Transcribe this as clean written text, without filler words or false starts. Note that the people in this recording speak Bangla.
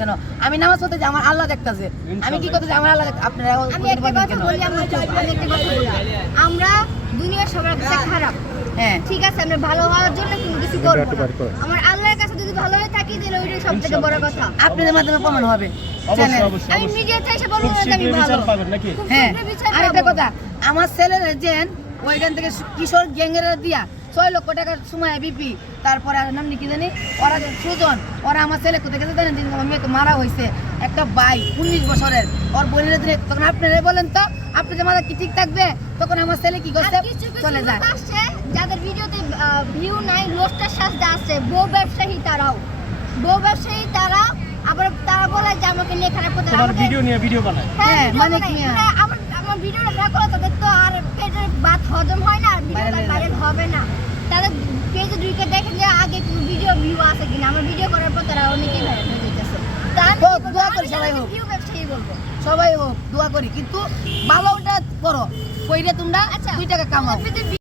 কেন? আমি নামাজ পড়তে যে আমার আল্লাহ দেখতেছে, আমি কি করতে আমার আল্লাহ আপনারা আমি একটা কথা বলি, আমি একটা কথা বলি, আমরা দুনিয়ার সবার কাছে খারাপ, হ্যাঁ ঠিক আছে, আমরা ভালো হওয়ার জন্য কোনো কিছু করবো না। আমার আল্লাহর কাছে যদি ভালো হয়ে থাকি তাহলে ওইটাই সব থেকে বড় কথা। আপনাদের মাধ্যমে প্রমাণ হবে। আমি মিডিয়াতে এসে বলবো না যে আমি ভালো। খুব হ্যাঁ শীঘ্রই বিচার আরেকটা পাবো। কথা, আমার ছেলের এজেন্ট ওইখান থেকে কিশোর গ্যাংয়ের দিয়া 6 লক্ষ টাকার সময় বিপি, তারপরে আর নাম কি জানি ওরা সুজন, ওরা আমার ছেলে কোথায় গেছে জানেন? আমার মেয়ে তো মারা হয়েছে, একটা ভাই 19 বছরের, ওর বোনের দিনে। তখন আপনারা বলেন তো, আপনাদের মাথা কি ঠিক থাকবে? তখন আমার ছেলে কি করছে, আর কিছু কিছু চলে যায়। লোক আসছে যাদের ভিডিওতে ভিউ নাই, লোস্টার সাজতে আসছে, বউ ব্যবসায়ী তারাও, বউ ব্যবসায়ী তারা, আবার তারা বলে যে আমাকে নিয়ে খারাপ করতে, তোমার ভিডিও নিয়ে ভিডিও বানায়। হ্যাঁ মানে মানে কি আমার ভিডিওটা না করলে তাদের তো আর পেটের ভাত হজম হয় না, আর ভিডিওটা ভাইরাল হবে না। তাদের পেজে ঢুকে দেখে যে আগে কোনো ভিডিও ভিউ আছে কিনা। আমার ভিডিও করার পর তারা অনেকেই ভাইরাল হয়ে যেতেছে। হোক, দোয়া করি সবাই হোক, ভিউ ব্যবসায়ী বলবো। সবাই হোক, দোয়া করি, কিন্তু ভালোটা করো, কইরে তোমরা 2 টাকা কামাও।